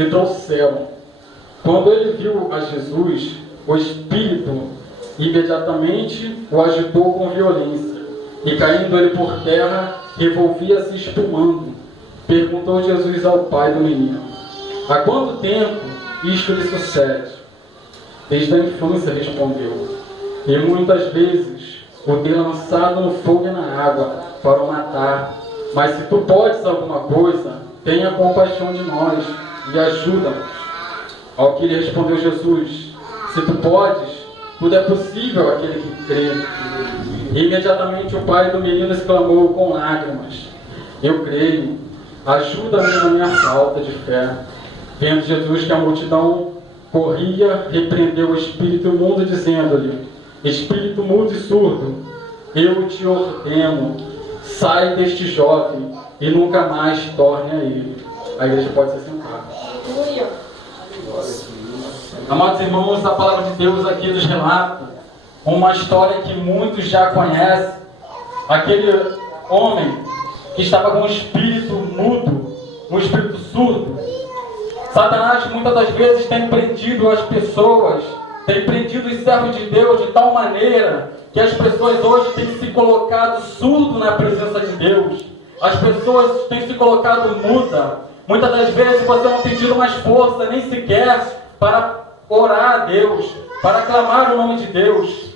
e trouxeram. Quando ele viu a Jesus, o Espírito imediatamente o agitou com violência, e caindo ele por terra, revolvia-se espumando. Perguntou Jesus ao pai do menino: há quanto tempo isto lhe sucede? Desde a infância, respondeu. E muitas vezes o tem lançado no fogo e na água para o matar. Mas se tu podes alguma coisa, tenha compaixão de nós e ajuda-nos. Ao que lhe respondeu Jesus: se tu podes, tudo é possível àquele que crê. E imediatamente o pai do menino exclamou com lágrimas: eu creio, ajuda-me na minha falta de fé. Vendo Jesus que a multidão corria, repreendeu o espírito imundo, dizendo-lhe: espírito mudo e surdo, eu te ordeno, sai deste jovem e nunca mais torne a ele. A igreja pode se sentar. Amados irmãos, a palavra de Deus aqui nos relata uma história que muitos já conhecem. Aquele homem que estava com um espírito mudo, um espírito surdo. Satanás muitas das vezes tem prendido as pessoas, tem prendido os servos de Deus de tal maneira que as pessoas hoje têm se colocado surdo na presença de Deus. As pessoas têm se colocado muda. Muitas das vezes você não tem tido mais força nem sequer para orar a Deus, para clamar o nome de Deus.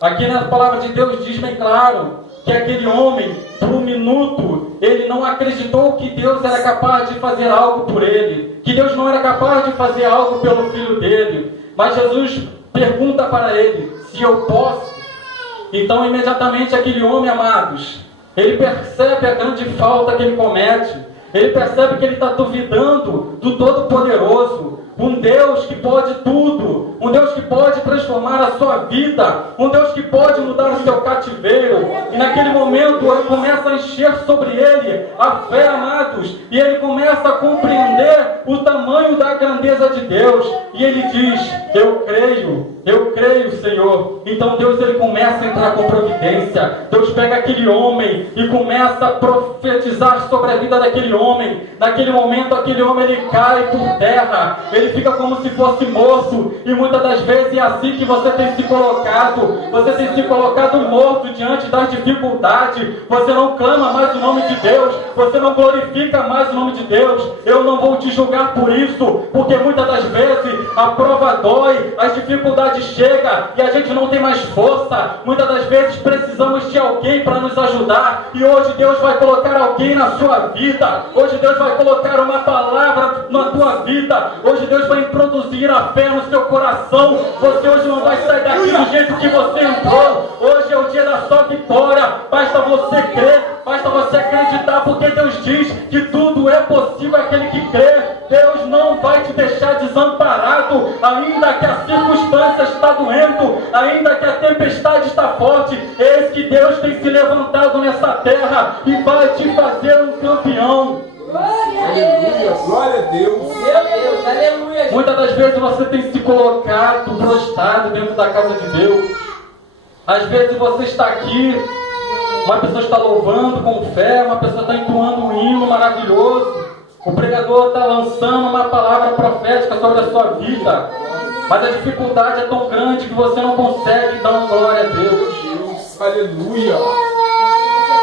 Aqui na palavra de Deus diz bem claro que aquele homem, por um minuto, ele não acreditou que Deus era capaz de fazer algo por ele, que Deus não era capaz de fazer algo pelo filho dele. Mas Jesus pergunta para ele: se eu posso? Então imediatamente aquele homem, amados, ele percebe a grande falta que ele comete. Ele percebe que ele está duvidando do Todo-Poderoso, um Deus que pode tudo, um Deus que pode transformar a sua vida, um Deus que pode mudar o seu cativeiro. E naquele momento ele começa a encher sobre ele a fé, amados, e ele começa a compreender o tamanho da grandeza de Deus. E ele diz: eu creio, Senhor. Então Deus, ele começa a entrar com providência. Deus pega aquele homem e começa a profetizar sobre a vida daquele homem. Naquele momento aquele homem, ele cai por terra, ele fica como se fosse morto. E muitas das vezes é assim que você tem se colocado. Você tem se colocado morto diante das dificuldades. Você não clama mais o nome de Deus, você não glorifica mais o nome de Deus. Eu não vou te julgar por isso, porque muitas das vezes a prova dói, as dificuldades chegam e a gente não tem mais força. Muitas das vezes precisamos de alguém para nos ajudar. E hoje Deus vai colocar alguém na sua vida. Hoje Deus vai colocar uma palavra na tua vida. Hoje Deus vai introduzir a fé no seu coração. Você hoje não vai sair daqui do jeito que você entrou. Hoje é o dia da sua vitória. Basta você crer, basta você acreditar, porque Deus diz que tudo é possível àquele que crê. Deus não vai te deixar desamparado, ainda que a circunstância está doendo, ainda que a tempestade está forte. Eis que Deus tem se levantado nessa terra e vai te fazer um campeão. Aleluia, glória a Deus. Meu Deus, aleluia. Muitas das vezes você tem se colocado prostrado dentro da casa de Deus. Às vezes você está aqui, uma pessoa está louvando com fé, uma pessoa está entoando um hino maravilhoso, o pregador está lançando uma palavra profética sobre a sua vida, mas a dificuldade é tão grande que você não consegue dar uma glória a Deus. Aleluia.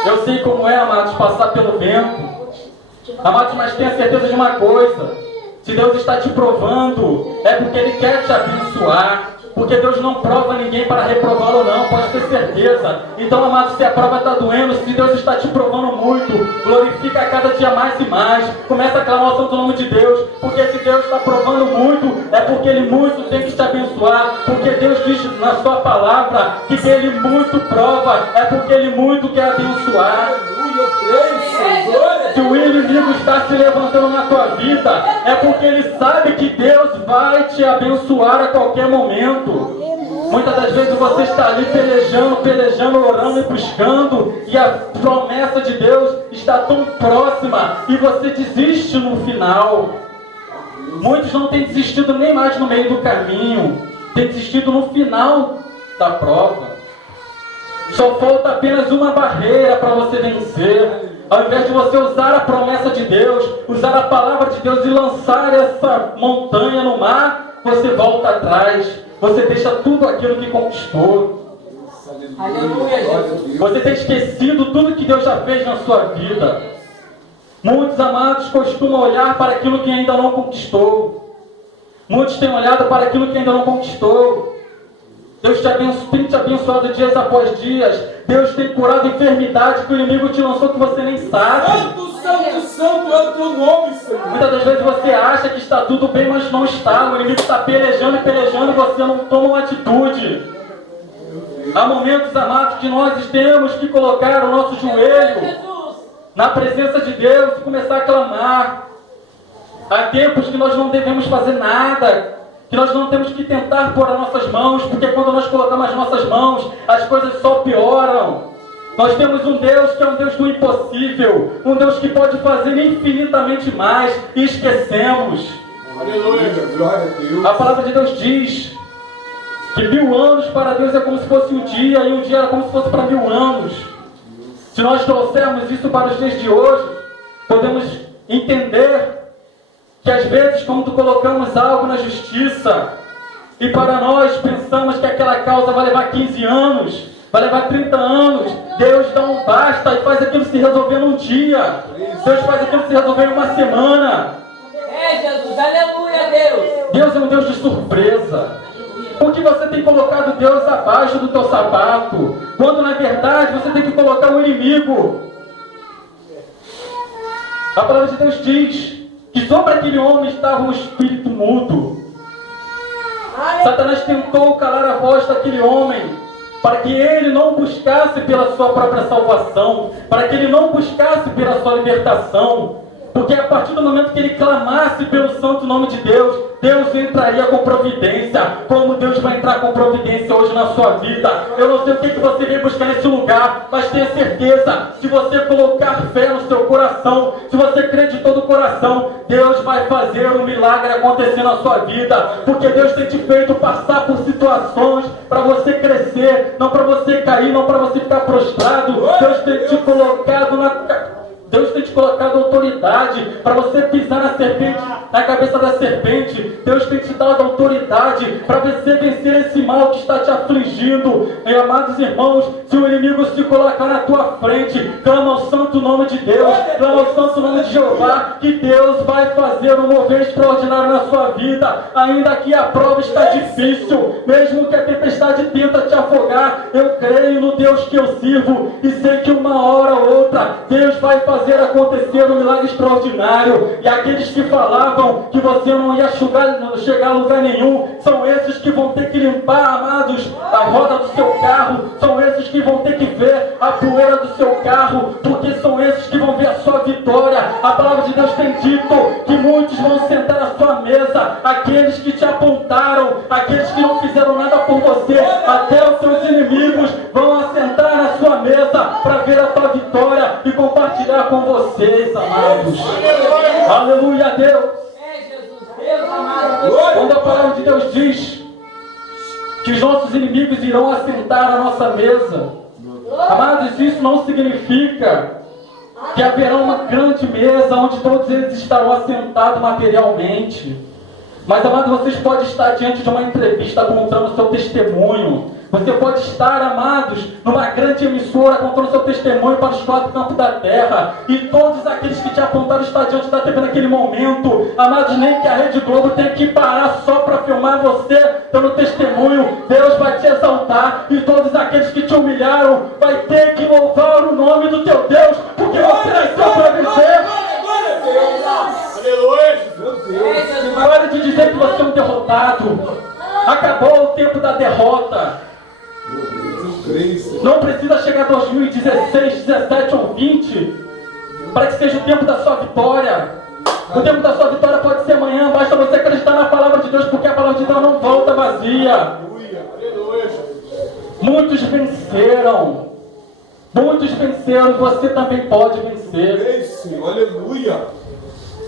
Eu sei como é, amados, passar pelo vento. Amados, mas tenha certeza de uma coisa: se Deus está te provando, é porque Ele quer te abençoar. Porque Deus não prova ninguém para reprová-lo, não, pode ter certeza. Então, amados, se a prova está doendo, se Deus está te provando muito, glorifica a cada dia mais e mais. Começa a clamar o santo nome de Deus, porque se Deus está provando muito, é porque Ele muito tem que te abençoar. Porque Deus diz na sua palavra que Ele muito prova, é porque Ele muito quer abençoar. Se o inimigo está se levantando na tua vida, é porque ele sabe que Deus vai te abençoar a qualquer momento. Muitas das vezes você está ali pelejando, orando e buscando, e a promessa de Deus está tão próxima, e você desiste no final. Muitos não têm desistido nem mais no meio do caminho, têm desistido no final da prova. Só falta apenas uma barreira para você vencer. Ao invés de você usar a promessa de Deus, usar a palavra de Deus e lançar essa montanha no mar, você volta atrás. Você deixa tudo aquilo que conquistou. Aleluia, Jesus. Você tem esquecido tudo que Deus já fez na sua vida. Muitos amados costumam olhar para aquilo que ainda não conquistou. Muitos têm olhado para aquilo que ainda não conquistou. Deus tem te abençoado dias após dias. Deus tem curado enfermidade que o inimigo te lançou que você nem sabe. Santo, santo, santo é o teu nome, Senhor. Muitas das vezes você acha que está tudo bem, mas não está. O inimigo está pelejando e pelejando e você não toma uma atitude. Há momentos, amados, que nós temos que colocar o nosso joelho na presença de Deus e começar a clamar. Há tempos que nós não devemos fazer nada, que nós não temos que tentar pôr as nossas mãos, porque quando nós colocamos as nossas mãos, as coisas só pioram. Nós temos um Deus que é um Deus do impossível, um Deus que pode fazer infinitamente mais, e esquecemos. Aleluia, glória a Deus. A palavra de Deus diz que 1000 anos para Deus é como se fosse um dia, e um dia era como se fosse para 1000 anos. Se nós trouxermos isso para os dias de hoje, podemos entender que às vezes, quando colocamos algo na justiça, e para nós pensamos que aquela causa vai levar 15 anos, vai levar 30 anos, Deus dá um basta e faz aquilo se resolver num dia. Deus faz aquilo se resolver em uma semana. É, Jesus, aleluia, Deus. Deus é um Deus de surpresa. Por que você tem colocado Deus abaixo do teu sapato, quando na verdade você tem que colocar o inimigo? A palavra de Deus diz que sobre aquele homem estava um espírito mudo. Satanás tentou calar a voz daquele homem, para que ele não buscasse pela sua própria salvação, para que ele não buscasse pela sua libertação, porque a partir do momento que ele clamasse pelo santo nome de Deus, Deus entraria com providência, como Deus vai entrar com providência hoje na sua vida. Eu não sei o que você vem buscar nesse lugar, mas tenha certeza, se você colocar fé no seu coração, se você crer de todo o coração, Deus vai fazer um milagre acontecer na sua vida, porque Deus tem te feito passar por situações para você crescer, não para você cair, não para você ficar prostrado. Deus tem te colocado Deus tem te colocado autoridade para você pisar na serpente, na cabeça da serpente. Deus tem te dado autoridade para você vencer esse mal que está te afligindo. E, amados irmãos, se o inimigo se colocar na tua frente, clama o santo nome de Deus, clama o santo nome de Jeová, que Deus vai fazer um mover extraordinário na sua vida. Ainda que a prova está difícil, mesmo que a tempestade tenta te afogar, eu creio no Deus que eu sirvo e sei que uma hora ou outra Deus vai fazer acontecer um milagre extraordinário. E aqueles que falavam que você não ia chegar a lugar nenhum, são esses que vão ter que limpar, amados, a roda do seu carro, são esses que vão ter que ver a poeira do seu carro, porque são esses que vão ver a sua vitória. A palavra de Deus tem dito que muitos vão sentar à sua mesa, aqueles que te apontaram, aqueles que não fizeram nada por você, até os seus inimigos vão assentar na sua mesa para ver a tua vitória e compartilhar com vocês, amados. Aleluia a Deus. É, Jesus, Deus amado. Quando a palavra de Deus diz que os nossos inimigos irão assentar à nossa mesa, amados, isso não significa que haverá uma grande mesa onde todos eles estarão assentados materialmente. Mas, amados, vocês podem estar diante de uma entrevista contando o seu testemunho. Você pode estar, amados, numa grande emissora contando o seu testemunho para os 4 campos da terra. E todos aqueles que te apontaram estão diante da TV naquele momento. Amados, nem que a Rede Globo tenha que parar só para filmar você pelo testemunho. Deus vai te exaltar. E todos aqueles que te humilharam vai ter que louvar o nome do teu Deus, porque você nasceu para viver. Aleluia, meu Deus. Pare de dizer que você é um derrotado. Acabou o tempo da derrota. Não precisa chegar 2016, 17 ou 20 para que seja o tempo da sua vitória. O tempo da sua vitória pode ser amanhã. Basta você acreditar na palavra de Deus, porque a palavra de Deus não volta vazia. Muitos venceram. Muitos venceram. Você também pode vencer. Aleluia.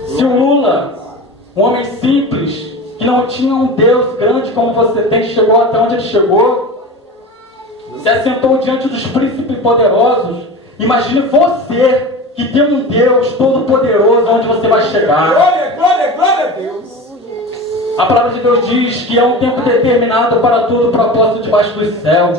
Se o Lula, um homem simples, que não tinha um Deus grande como você tem, chegou até onde ele chegou, se assentou diante dos príncipes poderosos. Imagine você que tem um Deus todo-poderoso onde você vai chegar. Glória, glória, glória a Deus. A palavra de Deus diz que há um tempo determinado para todo o propósito debaixo dos céus.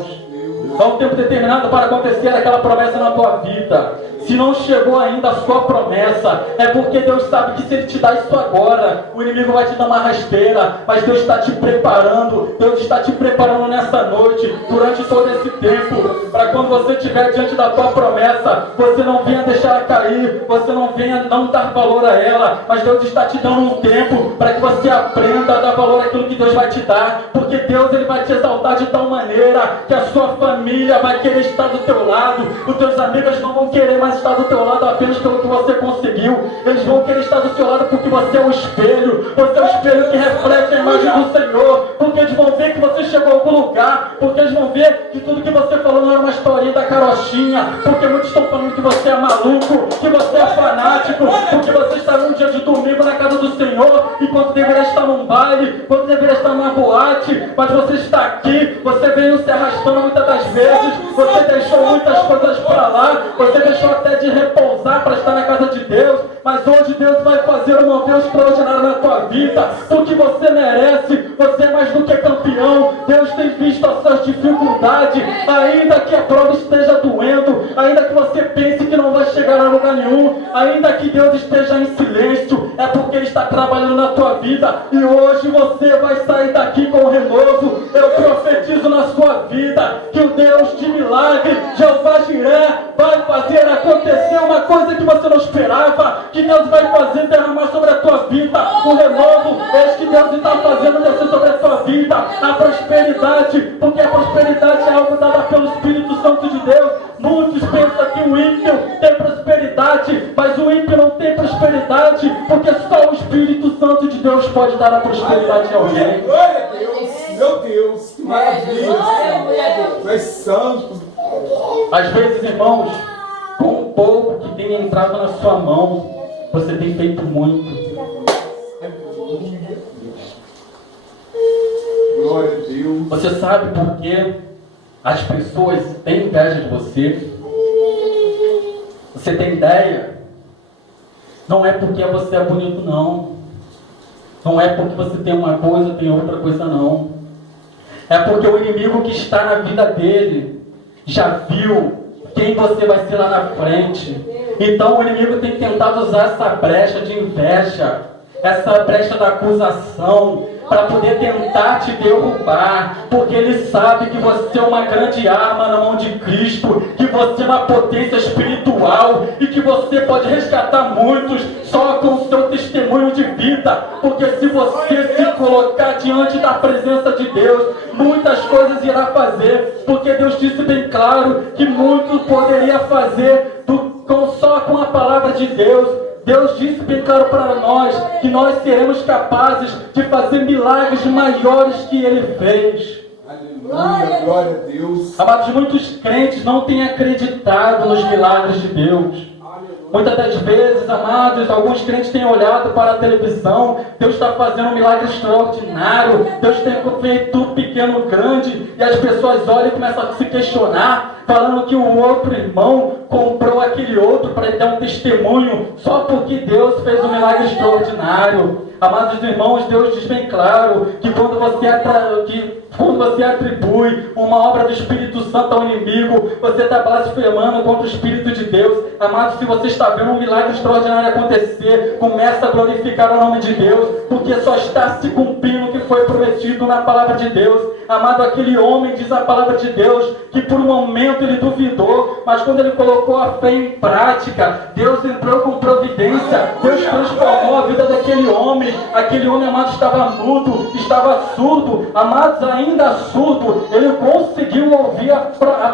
Há um tempo determinado para acontecer aquela promessa na tua vida. Se não chegou ainda a sua promessa, é porque Deus sabe que se Ele te dá isso agora, o inimigo vai te dar uma rasteira, mas Deus está te preparando, Deus está te preparando nessa noite, durante todo esse tempo, para quando você estiver diante da tua promessa, você não venha deixar ela cair, você não venha não dar valor a ela, mas Deus está te dando um tempo para que você aprenda a dar valor àquilo que Deus vai te dar, porque Deus Ele vai te exaltar de tal maneira que a sua família vai querer estar do teu lado, os teus amigos não vão querer mais estar do teu lado apenas pelo que você conseguiu, eles vão querer estar do seu lado porque você é o espelho, você é o espelho que reflete a imagem do Senhor, porque eles vão ver que você chegou a algum lugar, porque eles vão ver que tudo que você falou não era uma historinha da carochinha, porque muitos estão falando que você é maluco, que você é fanático, porque você está num dia de domingo na casa do Senhor, enquanto deveria estar num baile, quando deveria estar numa boate, mas você está aqui, você veio se arrastando muitas das vezes, você deixou muitas coisas para lá, você deixou até de repousar para estar na casa de Deus, mas hoje Deus vai fazer um mover extraordinário na tua vida, porque você merece, você é mais do que campeão, Deus tem visto as suas dificuldades, ainda que a prova esteja doendo, ainda que você pense que não vai chegar a lugar nenhum, ainda que Deus esteja em silêncio, é porque Ele está trabalhando na tua vida, e hoje você vai sair daqui com o renovo. Eu profetizo na sua vida, que o Deus de milagre, Jeová Jiré, vai fazer acontecer uma coisa que você não esperava, que Deus vai fazer derramar sobre a tua vida, o renovo, é que Deus está fazendo descer sobre a tua vida, a prosperidade, porque a prosperidade é algo dado pelo Espírito Santo de Deus. Muitos pensam que o ímpio tem prosperidade, mas o ímpio não tem prosperidade, porque só o Espírito Santo de Deus pode dar a prosperidade a alguém. Glória a Deus, meu Deus, que maravilha. Tu és santo. Às vezes, irmãos, com o pouco que tem entrado na sua mão, você tem feito muito. Glória a Deus. Você sabe por que as pessoas têm inveja de você? Você tem ideia? Não é porque você é bonito, não. Não é porque você tem uma coisa, tem outra coisa, não. É porque o inimigo que está na vida dele já viu quem você vai ser lá na frente. Então o inimigo tem tentado usar essa brecha de inveja, essa brecha da acusação, para poder tentar te derrubar, porque ele sabe que você é uma grande arma na mão de Cristo, que você é uma potência espiritual e que você pode resgatar muitos só com o seu testemunho de vida, porque se você se colocar diante da presença de Deus, muitas coisas irá fazer, porque Deus disse bem claro que muito poderia fazer só com a palavra de Deus. Deus disse bem claro para nós que nós seremos capazes de fazer milagres maiores que Ele fez. Aleluia, glória a Deus. Amados, muitos crentes não têm acreditado nos milagres de Deus. Muitas das vezes, amados, alguns crentes têm olhado para a televisão, Deus está fazendo um milagre extraordinário, Deus tem feito pequeno grande, e as pessoas olham e começam a se questionar, falando que o outro irmão comprou aquele outro para ele dar um testemunho, só porque Deus fez um milagre extraordinário. Amados irmãos, Deus diz bem claro que quando você atribui uma obra do Espírito Santo ao inimigo, você está blasfemando contra o Espírito de Deus. Amados, se você está vendo um milagre extraordinário acontecer, começa a glorificar o nome de Deus, porque só está se cumprindo o que foi prometido na palavra de Deus. Amado, aquele homem, diz a palavra de Deus, que por um momento ele duvidou, mas quando ele colocou a fé em prática, Deus entrou com providência, Deus transformou a vida daquele homem. Aquele homem, amado, estava mudo, estava surdo, amados, ainda surdo, ele conseguiu ouvir a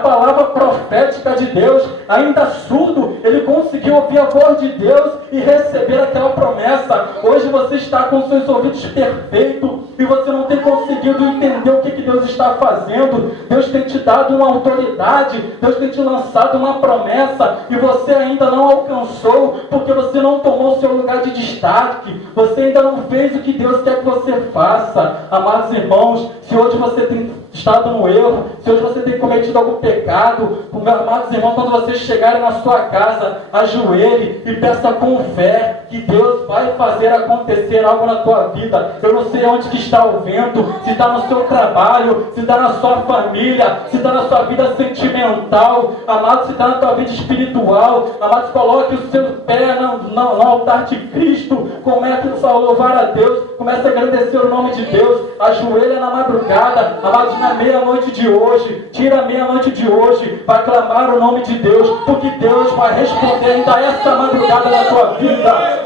palavra profética de Deus, ainda surdo, ele conseguiu ouvir a voz de Deus e receber aquela promessa. Hoje você está com seus ouvidos perfeitos e você não tem conseguido entender o que Deus está fazendo. Deus tem te dado uma autoridade, Deus tem te lançado uma promessa e você ainda não alcançou, porque você não tomou o seu lugar de destaque, você ainda não fez o que Deus quer que você faça. Amados irmãos, se hoje você tem estado no erro, se hoje você tem cometido algum pecado, amados irmãos, quando vocês chegarem na sua casa, ajoelhe e peça com fé que Deus vai fazer acontecer algo na tua vida. Eu não sei onde que está o vento, se está no seu trabalho, se está na sua família, se está na sua vida sentimental, amado, se está na tua vida espiritual, amado, coloque o seu pé no altar de Cristo, comece a louvar a Deus, comece a agradecer o nome de Deus, ajoelha na madrugada, amado, na meia-noite de hoje, tira a meia-noite de hoje, para clamar o nome de Deus, porque Deus vai responder ainda essa madrugada na tua vida.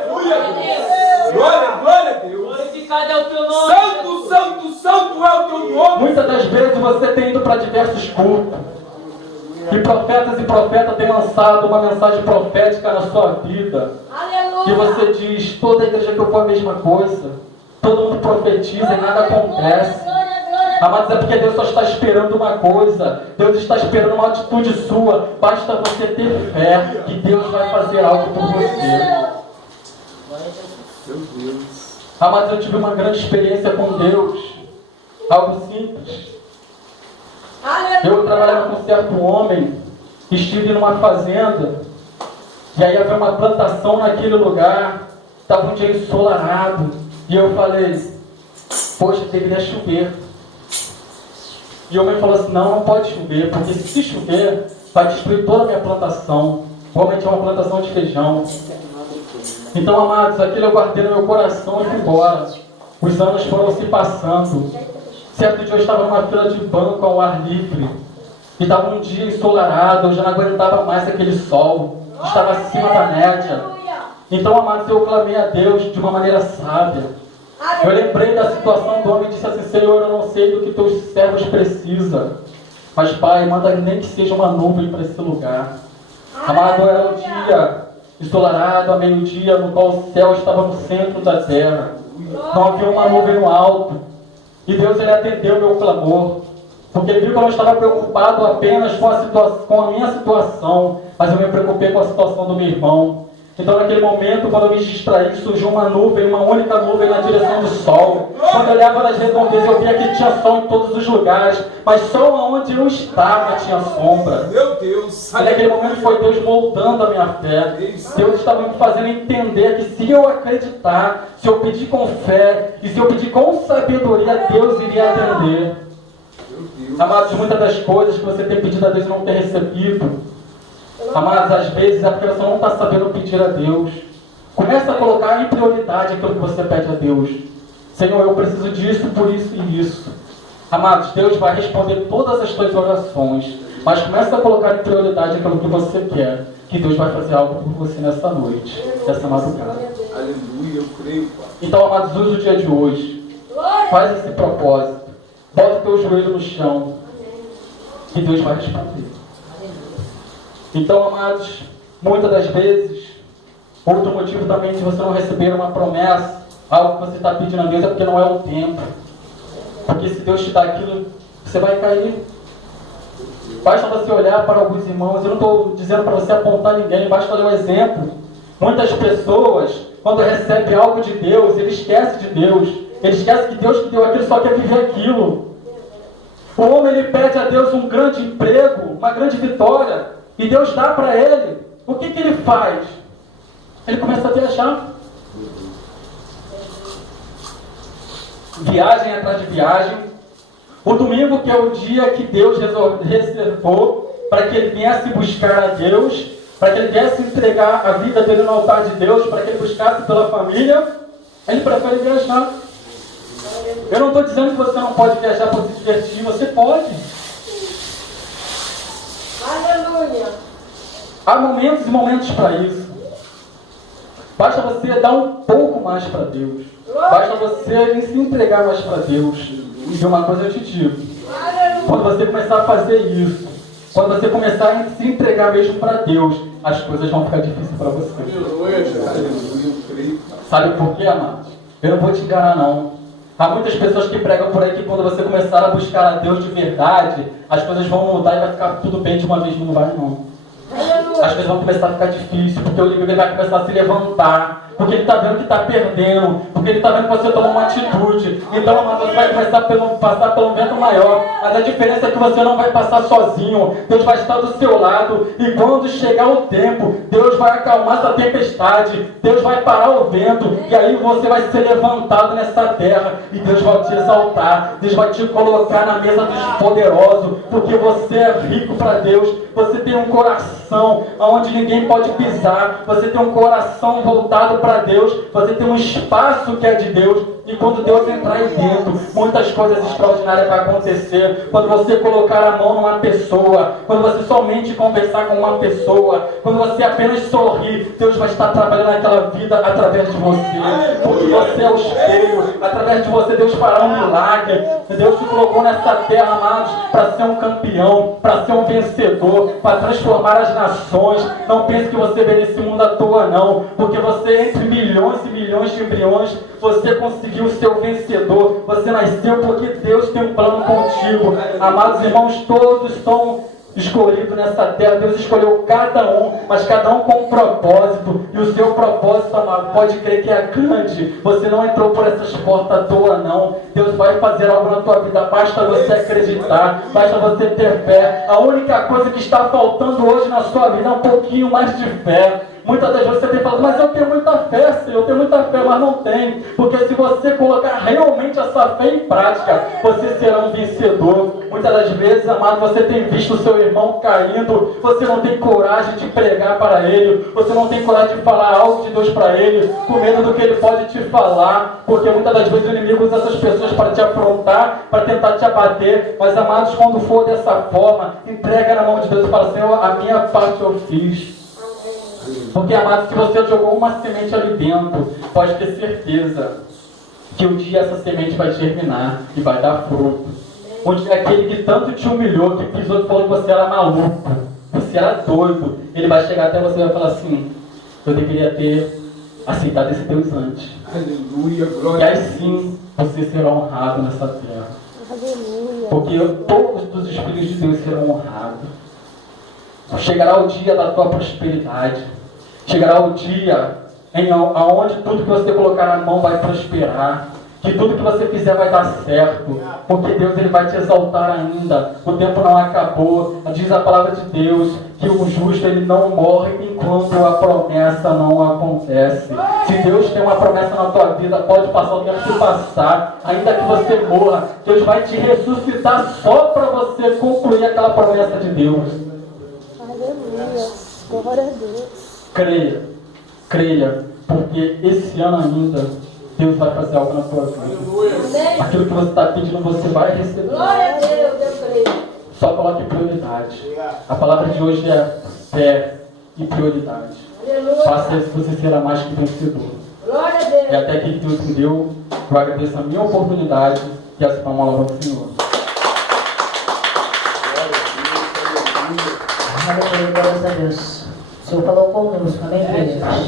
Glória, glória a Deus. Glorificado é o teu nome. Santo, santo, santo é o teu nome. Muitas das vezes você tem ido para diversos cultos, e profetas têm lançado uma mensagem profética na sua vida. E você diz, toda a igreja que eu vou a mesma coisa, todo mundo profetiza e nada acontece. Amados, é porque Deus só está esperando uma coisa, Deus está esperando uma atitude sua, basta você ter fé que Deus vai fazer algo por você. Meu Deus. Amados, eu tive uma grande experiência com Deus, algo simples. Eu trabalhava com um certo homem, estive numa fazenda, e aí havia uma plantação naquele lugar, estava um dia ensolarado, e eu falei, poxa, deveria chover. E o homem falou assim, não pode chover, porque se chover, vai destruir toda a minha plantação. O homem tinha uma plantação de feijão. Então, amados, aquilo eu guardei no meu coração e fui embora. Os anos foram se passando. Certo dia eu estava numa fila de banco ao ar livre. E estava um dia ensolarado, eu já não aguentava mais aquele sol. Estava acima da média. Então, amados, eu clamei a Deus de uma maneira sábia. Eu lembrei da situação do homem e disse assim, Senhor, eu não sei do que teus servos precisam. Mas, Pai, manda nem que seja uma nuvem para esse lugar. Amado, era um dia ensolarado, a meio-dia, no qual o céu estava no centro da terra. Não havia uma nuvem no alto. E Deus, Ele atendeu o meu clamor. Porque Ele viu que eu não estava preocupado apenas com a minha situação, mas eu me preocupei com a situação do meu irmão. Então, naquele momento, quando eu me distraí, surgiu uma nuvem, uma única nuvem na direção do sol. Quando eu olhava nas redondezas, eu via que tinha sol em todos os lugares, mas só onde eu estava tinha sombra. Meu Deus. E naquele momento foi Deus moldando a minha fé. Deus estava me fazendo entender que se eu acreditar, se eu pedir com fé, e se eu pedir com sabedoria, Deus iria atender. Amados, muitas das coisas que você tem pedido a Deus e não tem recebido, amados, às vezes é porque você não está sabendo pedir a Deus. Começa a colocar em prioridade aquilo que você pede a Deus. Senhor, eu preciso disso, por isso e isso. Amados, Deus vai responder todas as tuas orações. Mas começa a colocar em prioridade aquilo que você quer. Que Deus vai fazer algo por você nessa noite, nessa madrugada. Aleluia, eu creio, Pai. Então, amados, use o dia de hoje. Faz esse propósito. Bota o teu joelho no chão. Que Deus vai responder. Então, amados, muitas das vezes, outro motivo também de você não receber uma promessa, algo que você está pedindo a Deus, é porque não é o tempo. Porque se Deus te dá aquilo, você vai cair. Basta você olhar para alguns irmãos, eu não estou dizendo para você apontar ninguém, basta ler um exemplo. Muitas pessoas, quando recebem algo de Deus, eles esquecem de Deus. Eles esquecem que Deus que deu aquilo só quer viver aquilo. O homem, ele pede a Deus um grande emprego, uma grande vitória, e Deus dá para ele. O que ele faz? Ele começa a viajar. Viagem atrás de viagem. O domingo, que é o dia que Deus reservou para que ele viesse buscar a Deus, para que ele viesse entregar a vida dele no altar de Deus, para que ele buscasse pela família, ele prefere viajar. Eu não estou dizendo que você não pode viajar para se divertir, você pode. Aleluia. Há momentos e momentos para isso. Basta você dar um pouco mais para Deus. Basta você se entregar mais para Deus. E uma coisa eu te digo. Quando você começar a fazer isso, quando você começar a se entregar mesmo para Deus, as coisas vão ficar difíceis para você. Sabe por quê, amado? Eu não vou te enganar, não. Há muitas pessoas que pregam por aí que quando você começar a buscar a Deus de verdade, as coisas vão mudar e vai ficar tudo bem de uma vez. Não vai, não. as coisas vão começar a ficar difíceis, porque o inimigo vai começar a se levantar, porque ele está vendo que está perdendo, porque ele está vendo que você tomou uma atitude. Então, amado, você vai começar passar pelo vento maior, mas a diferença é que você não vai passar sozinho. Deus vai estar do seu lado, e quando chegar o tempo, Deus vai acalmar essa tempestade, Deus vai parar o vento, e aí você vai ser levantado nessa terra, e Deus vai te exaltar, Deus vai te colocar na mesa dos poderosos, porque você é rico para Deus, você tem um coração onde ninguém pode pisar, você tem um coração voltado para Deus, você tem um espaço que é de Deus, e quando Deus entrar aí dentro, muitas coisas extraordinárias vão acontecer. Quando você colocar a mão numa pessoa, quando você somente conversar com uma pessoa, quando você apenas sorrir, Deus vai estar trabalhando naquela vida através de você, porque você é o espelho, através de você Deus fará um milagre. Deus te colocou nessa terra, amados, para ser um campeão, para ser um vencedor, para transformar as nações. Não pense que você veio nesse mundo à toa, não, porque você, entre milhões e milhões de embriões, você conseguiu ser o vencedor. Você nasceu porque Deus tem um plano contigo. Amados irmãos, todos estão escolhidos nessa terra. Deus escolheu cada um, mas cada um com um propósito. E o seu propósito, amado, pode crer que é grande. Você não entrou por essas portas à toa, não. Deus vai fazer algo na tua vida. Basta você acreditar, basta você ter fé. A única coisa que está faltando hoje na sua vida é um pouquinho mais de fé. Muitas das vezes você tem falado, mas eu tenho muita fé, Senhor, eu tenho muita fé, mas não tem. Porque se você colocar realmente essa fé em prática, você será um vencedor. Muitas das vezes, amado, você tem visto o seu irmão caindo, você não tem coragem de pregar para ele, você não tem coragem de falar algo de Deus para ele, com medo do que ele pode te falar, porque muitas das vezes o inimigo usa essas pessoas para te afrontar, para tentar te abater. Mas, amados, quando for dessa forma, entrega na mão de Deus e fala, Senhor, a minha parte eu fiz. Porque, amado, se você jogou uma semente ali dentro, pode ter certeza que um dia essa semente vai germinar e vai dar fruto. Um dia aquele que tanto te humilhou, que pisou e falou que você era maluco, você era doido, ele vai chegar até você e vai falar assim, eu deveria ter aceitado esse Deus antes. Aleluia, glória. E aí sim, você será honrado nessa terra. Porque todos os filhos de Deus serão honrados. Chegará o dia da tua prosperidade. Chegará o dia onde tudo que você colocar na mão vai prosperar. Que tudo que você fizer vai dar certo. Porque Deus ele vai te exaltar ainda. O tempo não acabou. Diz a palavra de Deus que o justo ele não morre enquanto a promessa não acontece. Se Deus tem uma promessa na tua vida, pode passar o tempo que passar. Ainda que você morra, Deus vai te ressuscitar só para você concluir aquela promessa de Deus. Aleluia. Glória a Deus. Creia, porque esse ano ainda Deus vai fazer algo na tua vida. Aquilo que você está pedindo, você vai receber. Glória a Deus, eu creio. Só coloque prioridade. A palavra de hoje é fé e prioridade. Aleluia. Faça isso, você será mais que vencedor. Glória a Deus. E até aqui que Deus me deu, eu agradeço a minha oportunidade e essa foi uma louva do Senhor. Aleluia, glórias a Deus. O Senhor falou conosco, amém, igreja?